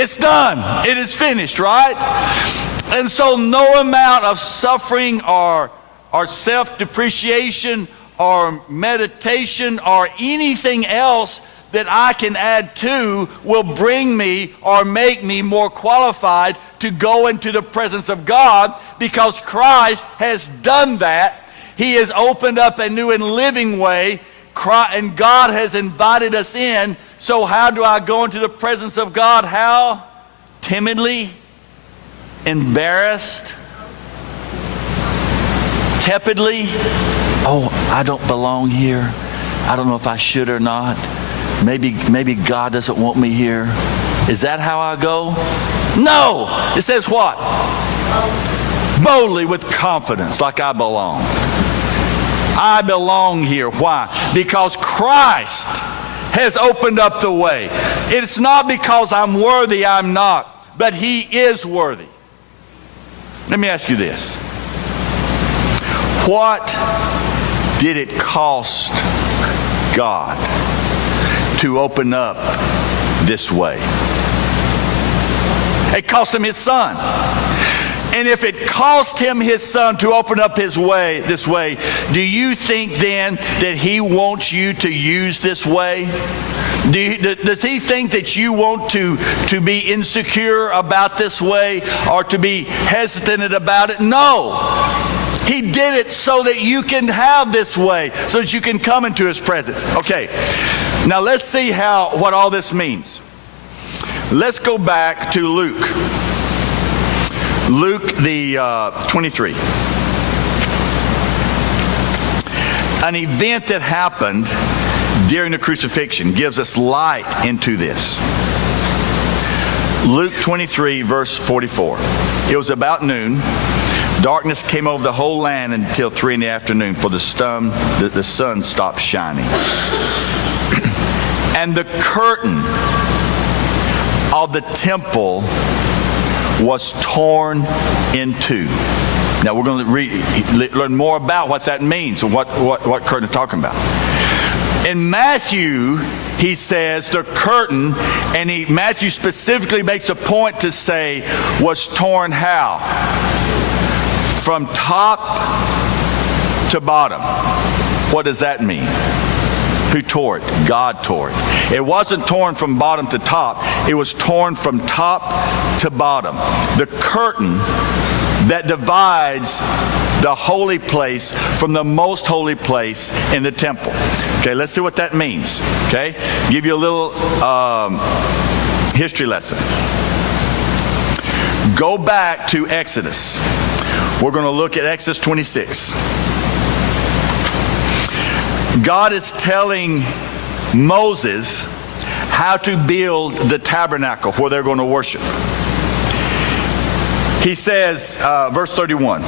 It's done. It is finished, right? And so no amount of suffering or self-depreciation or meditation or anything else that I can add to will bring me or make me more qualified to go into the presence of God, because Christ has done that. He has opened up a new and living way, and God has invited us in. So how do I go into the presence of God? How? Timidly? Embarrassed? Tepidly? Oh, I don't belong here. I don't know if I should or not. Maybe God doesn't want me here. Is that how I go? No. It says what? Boldly, with confidence, like I belong. I belong here. Why? Because Christ has opened up the way. It's not because I'm worthy, I'm not, but He is worthy. Let me ask you this. What did it cost God to open up this way? It cost Him His Son. And if it cost Him His Son to open up this way, do you think then that He wants you to use this way? Does He think that you want to be insecure about this way or to be hesitant about it? No. He did it so that you can have this way, so that you can come into His presence. Okay, now let's see what all this means. Let's go back to Luke. Luke the 23. An event that happened during the crucifixion gives us light into this. Luke 23, verse 44. It was about noon. Darkness came over the whole land until 3 p.m, for the sun stopped shining. And the curtain of the temple was torn in two. Now we're going to learn more about what that means and what curtain is talking about. In Matthew, he says the curtain, and Matthew specifically makes a point to say, was torn how? From top to bottom. What does that mean? Who tore it? God tore it. It wasn't torn from bottom to top. It was torn from top to bottom. The curtain that divides the holy place from the most holy place in the temple. Okay, let's see what that means. Okay, give you a little history lesson. Go back to Exodus. We're going to look at Exodus 26. God is telling Moses how to build the tabernacle where they're going to worship. He says, verse 31,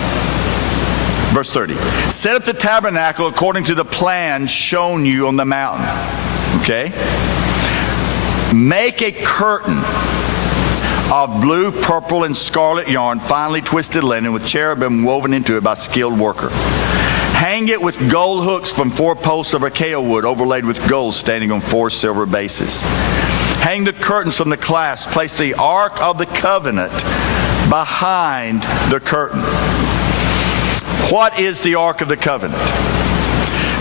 verse 30, set up the tabernacle according to the plan shown you on the mountain. Okay? Make a curtain of blue, purple, and scarlet yarn, finely twisted linen with cherubim woven into it by a skilled worker. Hang it with gold hooks from 4 posts of acacia wood overlaid with gold standing on 4 silver bases. Hang the curtains from the clasp. Place the Ark of the Covenant behind the curtain. What is the Ark of the Covenant?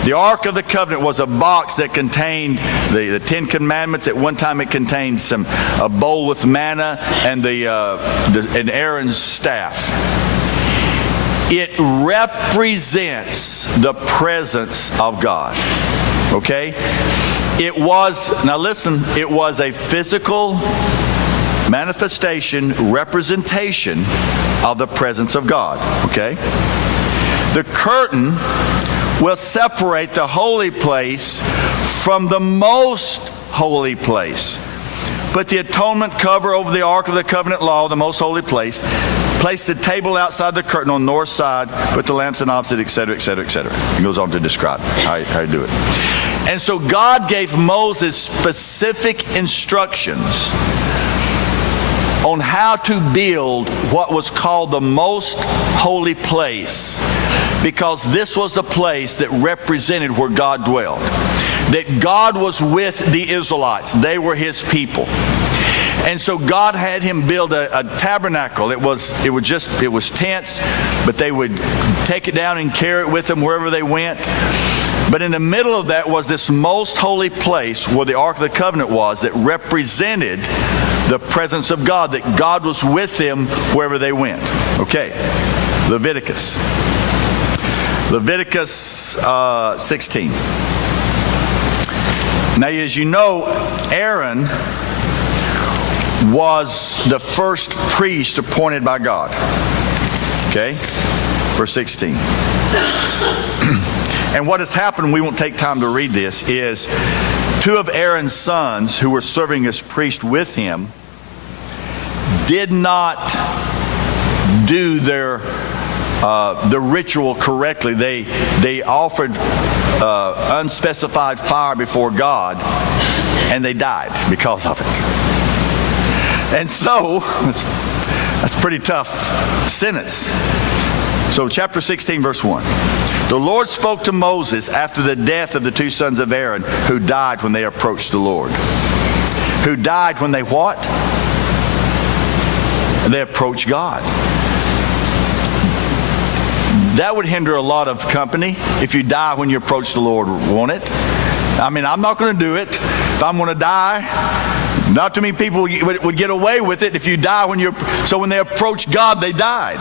The Ark of the Covenant was a box that contained the 10 Commandments. At one time it contained a bowl with manna and and Aaron's staff. It represents the presence of God. Okay? It was a physical manifestation, representation of the presence of God. Okay? The curtain will separate the holy place from the most holy place. Put the atonement cover over the Ark of the Covenant law, the most holy place. Place the table outside the curtain on the north side. Put the lamps on opposite, etc., etc., etc. He goes on to describe how you do it. And so God gave Moses specific instructions on how to build what was called the most holy place, because this was the place that represented where God dwelled. That God was with the Israelites. They were His people. And so God had him build a tabernacle. It was tents, but they would take it down and carry it with them wherever they went. But in the middle of that was this most holy place where the Ark of the Covenant was, that represented the presence of God, that God was with them wherever they went. Okay, Leviticus 16. Now, as you know, Aaron was the first priest appointed by God. Okay, verse 16. And what has happened, we won't take time to read this, is two of Aaron's sons who were serving as priests with him did not do the ritual correctly. They offered unspecified fire before God, and they died because of it. And so, that's a pretty tough sentence. So chapter 16, verse 1. The Lord spoke to Moses after the death of the two sons of Aaron who died when they approached the Lord. Who died when they what? They approached God. That would hinder a lot of company if you die when you approach the Lord, won't it? I mean, I'm not going to do it. If I'm going to die, not too many people would get away with it if you die when you're... So when they approached God, they died.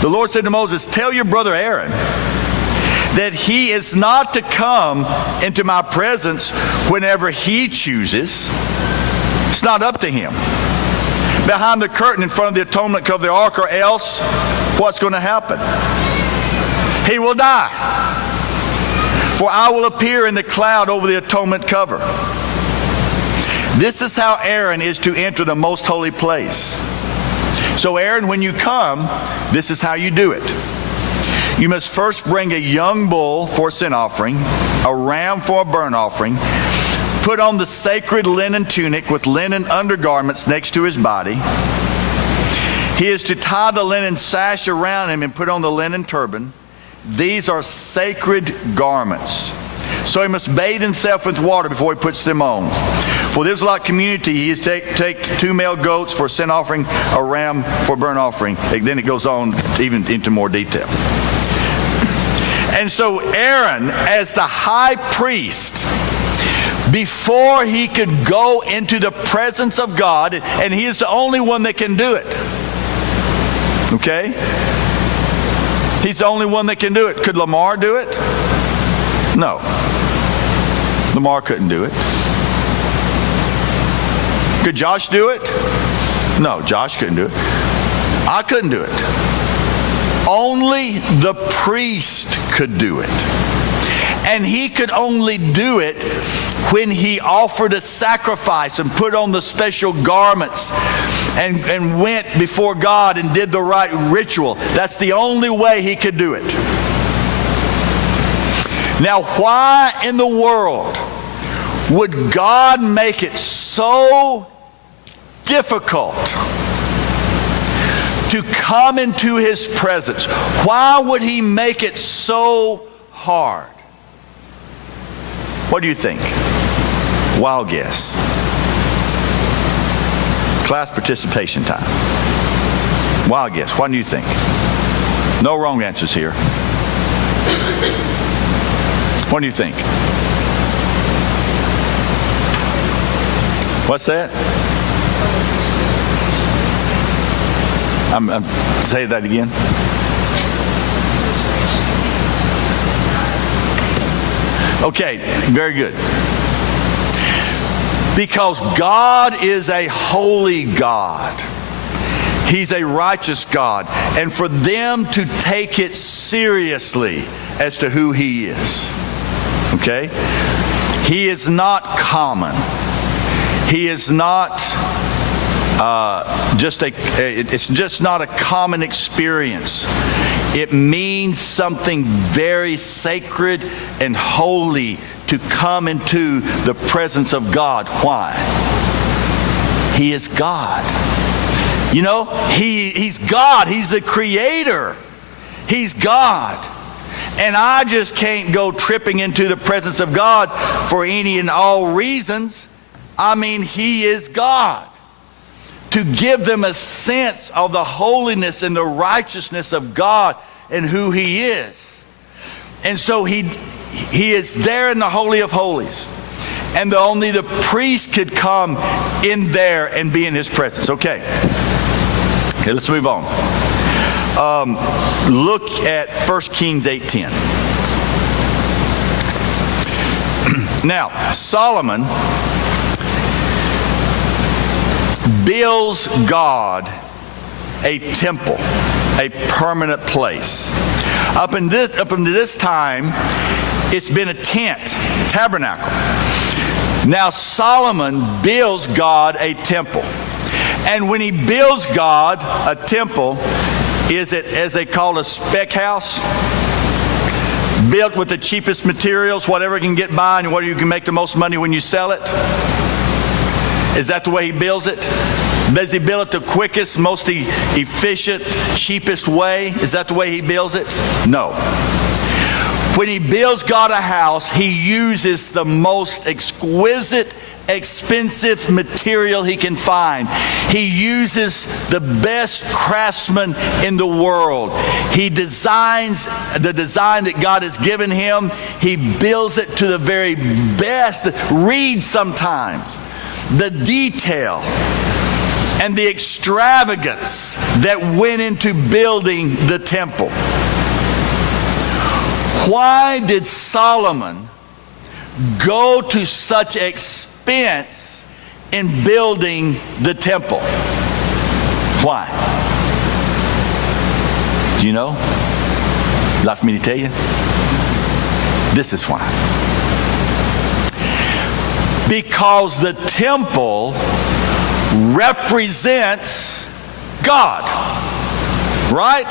The Lord said to Moses, tell your brother Aaron that he is not to come into my presence whenever he chooses. It's not up to him. Behind the curtain in front of the atonement cover of the ark, or else what's going to happen? He will die. For I will appear in the cloud over the atonement cover. This is how Aaron is to enter the most holy place. So Aaron, when you come, this is how you do it. You must first bring a young bull for a sin offering, a ram for a burnt offering, put on the sacred linen tunic with linen undergarments next to his body. He is to tie the linen sash around him and put on the linen turban. These are sacred garments. So he must bathe himself with water before he puts them on. For the Israelite community, he is to take 2 male goats for a sin offering, a ram for a burnt offering. Then it goes on even into more detail. And so Aaron, as the high priest, before he could go into the presence of God, and he is the only one that can do it. Okay? He's the only one that can do it. Could Lamar do it? No. Lamar couldn't do it. Could Josh do it? No, Josh couldn't do it. I couldn't do it. Only the priest could do it. And he could only do it when he offered a sacrifice and put on the special garments and went before God and did the right ritual. That's the only way he could do it. Now, why in the world would God make it so difficult to come into his presence? Why would he make it so hard? What do you think? Wild guess. Class participation time. Wild guess. What do you think? No wrong answers here. What do you think? What's that? Say that again. Okay, very good. Because God is a holy God. He's a righteous God. And for them to take it seriously as to who he is. Okay? He is not common. He is not it's just not a common experience. It means something very sacred and holy to come into the presence of God. Why? He is God. You know, He's God. He's the creator. He's God. And I just can't go tripping into the presence of God for any and all reasons. I mean, he is God. To give them a sense of the holiness and the righteousness of God and who he is. And so he is there in the Holy of Holies. And only the priest could come in there and be in his presence. Okay, let's move on. Look at 1 Kings 8:10. Now, Solomon builds God a temple, a permanent place. Up until this time, it's been a tent, tabernacle. Now Solomon builds God a temple. And when he builds God a temple, is it, as they call, a spec house? Built with the cheapest materials, whatever can get by, and where you can make the most money when you sell it? Is that the way he builds it? Does he build it the quickest, most efficient, cheapest way? Is that the way he builds it? No. When he builds God a house, he uses the most exquisite, expensive material he can find. He uses the best craftsman in the world. He designs the design that God has given him. He builds it to the very best. Read sometimes the detail and the extravagance that went into building the temple. Why did Solomon go to such expense in building the temple? Why? Do you know? Would you like for me to tell you? This is why. Because the temple represents God, right?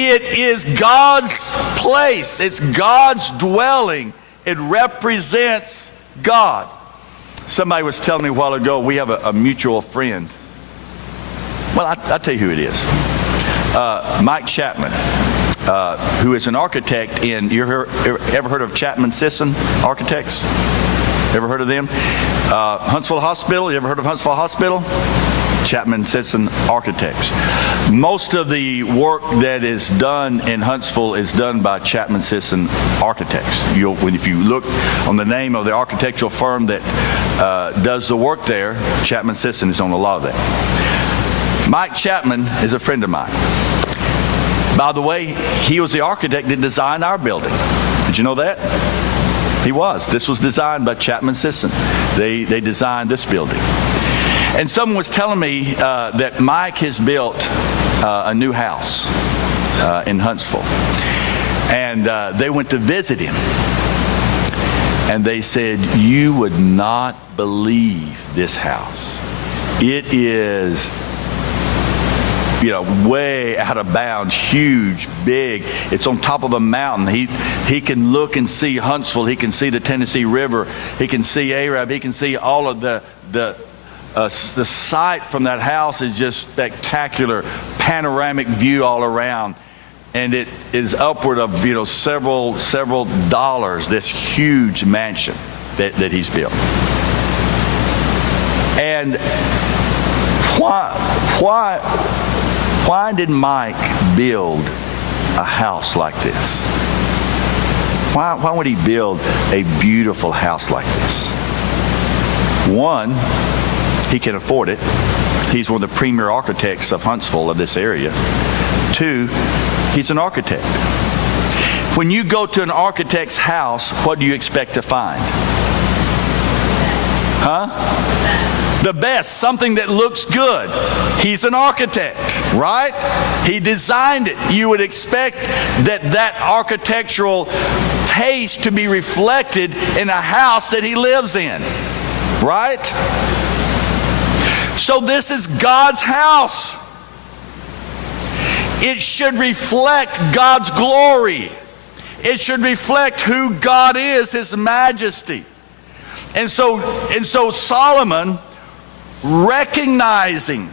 It is God's place. It's God's dwelling. It represents God. Somebody was telling me a while ago, we have a mutual friend. Well, I'll tell you who it is. Mike Chapman, who is an architect in, you ever heard of Chapman Sisson Architects? Ever heard of them? Huntsville Hospital, you ever heard of Huntsville Hospital? Chapman Sisson Architects. Most of the work that is done in Huntsville is done by Chapman Sisson Architects. If you look on the name of the architectural firm that does the work there, Chapman Sisson is on a lot of that. Mike Chapman is a friend of mine. By the way, he was the architect that designed our building. Did you know that? He was. This was designed by Chapman Sisson. They designed this building. And someone was telling me that Mike has built a new house in Huntsville. And they went to visit him. And they said, you would not believe this house. It is, way out of bounds, huge, big. It's on top of a mountain. He can look and see Huntsville. He can see the Tennessee River. He can see Arab. He can see all of the sight from that house is just spectacular, panoramic view all around, and it is upward of several dollars. This huge mansion that he's built. And why did Mike build a house like this? Why would he build a beautiful house like this? One, he can afford it. He's one of the premier architects of Huntsville, of this area. Two, he's an architect. When you go to an architect's house, what do you expect to find? The best, something that looks good. He's an architect, right? He designed it. You would expect that architectural taste to be reflected in a house that he lives in, right? So this is God's house. It should reflect God's glory. It should reflect who God is, His majesty. And so Solomon, recognizing